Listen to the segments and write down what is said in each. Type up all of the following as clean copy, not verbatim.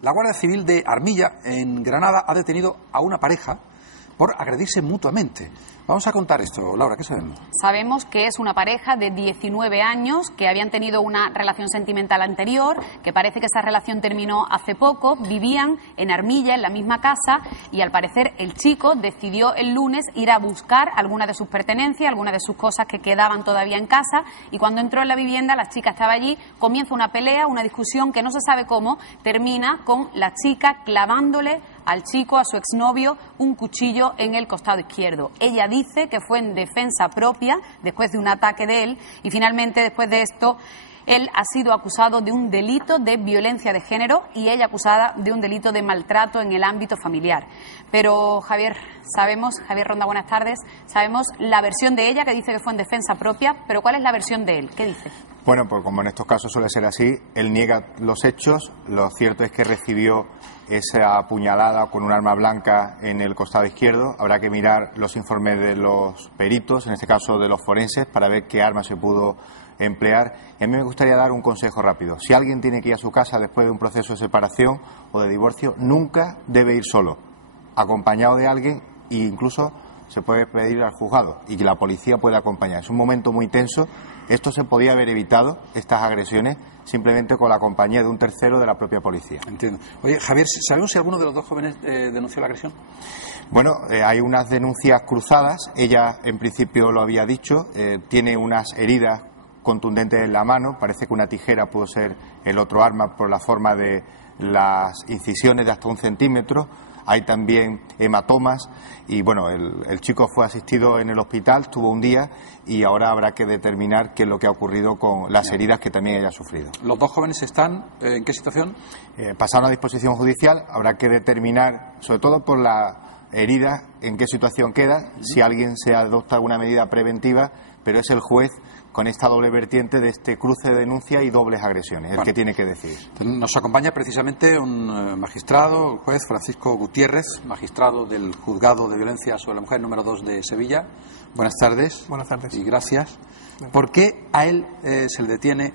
La Guardia Civil de Armilla, en Granada, ha detenido a una pareja por agredirse mutuamente. Vamos a contar esto, Laura, ¿qué sabemos? Sabemos que es una pareja de 19 años que habían tenido una relación sentimental anterior, que parece que esa relación terminó hace poco, vivían en Armilla, en la misma casa, y al parecer el chico decidió el lunes ir a buscar alguna de sus pertenencias, alguna de sus cosas que quedaban todavía en casa, y cuando entró en la vivienda la chica estaba allí, comienza una pelea, una discusión que no se sabe cómo, termina con la chica clavándole al chico, a su exnovio, un cuchillo en el costado izquierdo. Ella dice que fue en defensa propia, después de un ataque de él, y finalmente, después de esto, él ha sido acusado de un delito de violencia de género y ella acusada de un delito de maltrato en el ámbito familiar. Pero, Javier Ronda, buenas tardes, sabemos la versión de ella, que dice que fue en defensa propia, pero ¿cuál es la versión de él? ¿Qué dice? Bueno, pues como en estos casos suele ser así, él niega los hechos. Lo cierto es que recibió esa puñalada con un arma blanca en el costado izquierdo. Habrá que mirar los informes de los peritos, en este caso de los forenses, para ver qué arma se pudo emplear. Y a mí me gustaría dar un consejo rápido. Si alguien tiene que ir a su casa después de un proceso de separación o de divorcio, nunca debe ir solo, acompañado de alguien, e incluso se puede pedir al juzgado y que la policía pueda acompañar. Es un momento muy tenso. Esto se podía haber evitado, estas agresiones, simplemente con la compañía de un tercero de la propia policía. Entiendo. Oye, Javier, ¿sabemos si alguno de los dos jóvenes denunció la agresión? Bueno, hay unas denuncias cruzadas. Ella, en principio, lo había dicho. Tiene unas heridas contundentes en la mano. Parece que una tijera pudo ser el otro arma por la forma de las incisiones de hasta 1 centímetro. Hay también hematomas y, bueno, el chico fue asistido en el hospital, tuvo un día y ahora habrá que determinar qué es lo que ha ocurrido con las heridas que también ella ha sufrido. ¿Los dos jóvenes están en qué situación? Pasaron a disposición judicial, habrá que determinar, sobre todo por la herida, en qué situación queda, si alguien se adopta alguna medida preventiva, pero es el juez con esta doble vertiente de este cruce de denuncia y dobles agresiones, el que tiene que decidir. Nos acompaña precisamente un magistrado, el juez Francisco Gutiérrez, magistrado del Juzgado de Violencia sobre la Mujer número 2 de Sevilla. Buenas tardes. Buenas tardes. Y gracias. ¿Por qué a él se le detiene,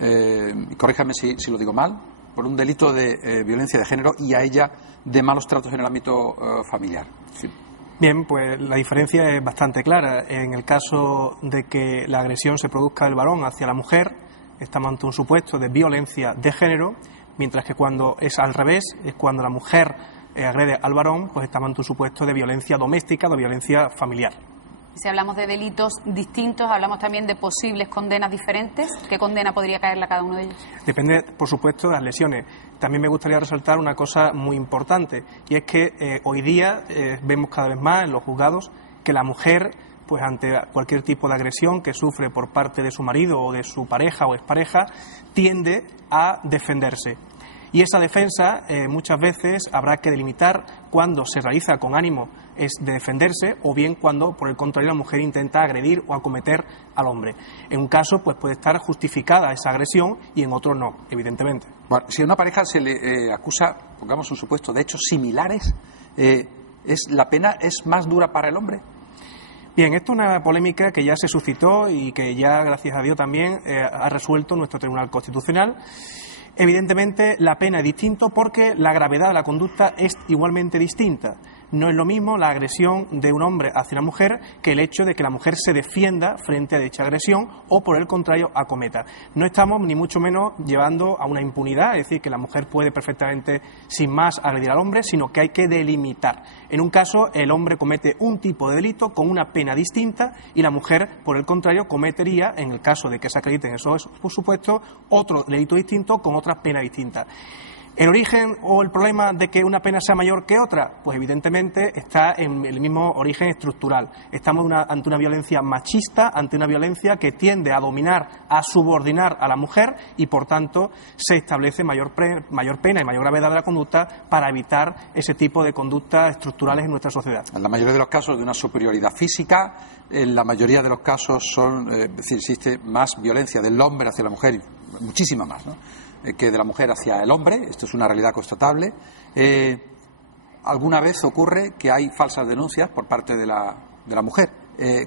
y corríjame si lo digo mal, por un delito de violencia de género y a ella de malos tratos en el ámbito familiar? Sí. Bien, pues la diferencia es bastante clara. En el caso de que la agresión se produzca del varón hacia la mujer, estamos ante un supuesto de violencia de género, mientras que cuando es al revés, es cuando la mujer agrede al varón, pues estamos ante un supuesto de violencia doméstica, de violencia familiar. Si hablamos de delitos distintos, hablamos también de posibles condenas diferentes. ¿Qué condena podría caerle a cada uno de ellos? Depende, por supuesto, de las lesiones. También me gustaría resaltar una cosa muy importante, y es que hoy día vemos cada vez más en los juzgados que la mujer, pues ante cualquier tipo de agresión que sufre por parte de su marido o de su pareja o expareja, tiende a defenderse. Y esa defensa muchas veces habrá que delimitar cuando se realiza con ánimo es de defenderse o bien cuando, por el contrario, la mujer intenta agredir o acometer al hombre. En un caso, pues puede estar justificada esa agresión y en otro no, evidentemente. Bueno, si a una pareja se le acusa, pongamos un supuesto, de hechos similares, ¿la pena es más dura para el hombre? Bien, esto es una polémica que ya se suscitó y que ya, gracias a Dios, también ha resuelto nuestro Tribunal Constitucional. Evidentemente, la pena es distinta porque la gravedad de la conducta es igualmente distinta. No es lo mismo la agresión de un hombre hacia una mujer que el hecho de que la mujer se defienda frente a dicha agresión o, por el contrario, acometa. No estamos ni mucho menos llevando a una impunidad, es decir, que la mujer puede perfectamente, sin más, agredir al hombre, sino que hay que delimitar. En un caso, el hombre comete un tipo de delito con una pena distinta y la mujer, por el contrario, cometería, en el caso de que se acrediten esos supuestos, otro delito distinto con otra pena distinta. ¿El origen o el problema de que una pena sea mayor que otra? Pues evidentemente está en el mismo origen estructural. Estamos ante una violencia machista, ante una violencia que tiende a dominar, a subordinar a la mujer y, por tanto, se establece mayor pena y mayor gravedad de la conducta para evitar ese tipo de conductas estructurales en nuestra sociedad. En la mayoría de los casos de una superioridad física, en la mayoría de los casos es decir, existe más violencia del hombre hacia la mujer, muchísima más, ¿no?, que de la mujer hacia el hombre. Esto es una realidad constatable. ¿Alguna vez ocurre que hay falsas denuncias por parte de la mujer?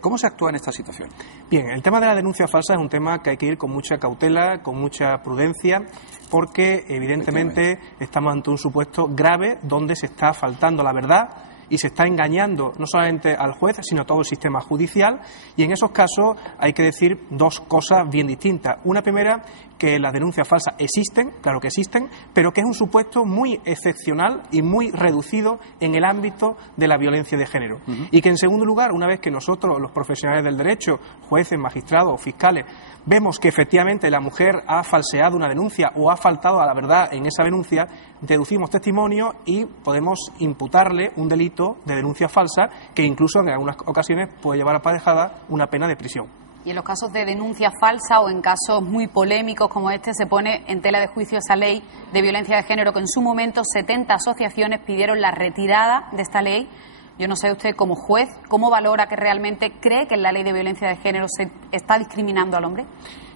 ¿Cómo se actúa en esta situación? Bien, el tema de la denuncia falsa es un tema que hay que ir con mucha cautela, con mucha prudencia, porque evidentemente estamos ante un supuesto grave donde se está faltando la verdad y se está engañando no solamente al juez, sino a todo el sistema judicial, y en esos casos hay que decir dos cosas bien distintas. Una primera, que las denuncias falsas existen, claro que existen, pero que es un supuesto muy excepcional y muy reducido en el ámbito de la violencia de género. Y que en segundo lugar, una vez que nosotros, los profesionales del derecho, jueces, magistrados o fiscales, vemos que efectivamente la mujer ha falseado una denuncia o ha faltado a la verdad en esa denuncia, deducimos testimonio y podemos imputarle un delito de denuncia falsa que incluso en algunas ocasiones puede llevar aparejada una pena de prisión. Y en los casos de denuncia falsa o en casos muy polémicos como este se pone en tela de juicio esa ley de violencia de género que en su momento 70 asociaciones pidieron la retirada de esta ley. Yo no sé usted como juez, ¿cómo valora que realmente cree que en la ley de violencia de género se está discriminando al hombre?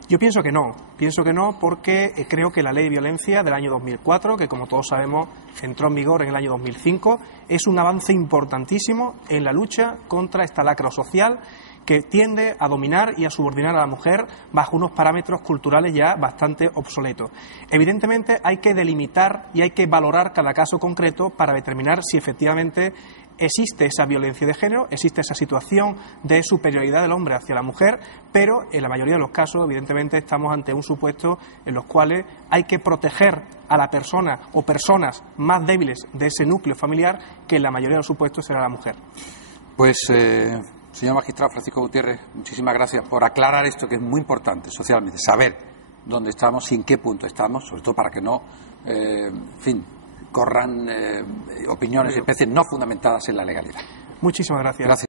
Yo pienso que no porque creo que la ley de violencia del año 2004, que como todos sabemos entró en vigor en el año 2005, es un avance importantísimo en la lucha contra esta lacra social que tiende a dominar y a subordinar a la mujer bajo unos parámetros culturales ya bastante obsoletos. Evidentemente hay que delimitar y hay que valorar cada caso concreto para determinar si efectivamente existe esa violencia de género, existe esa situación de superioridad del hombre hacia la mujer, pero en la mayoría de los casos, evidentemente, estamos ante un supuesto en los cuales hay que proteger a la persona o personas más débiles de ese núcleo familiar, que en la mayoría de los supuestos será la mujer. Pues, señor magistrado Francisco Gutiérrez, muchísimas gracias por aclarar esto que es muy importante socialmente, saber dónde estamos y en qué punto estamos, sobre todo para que no, corran opiniones y especies no fundamentadas en la legalidad. Muchísimas gracias.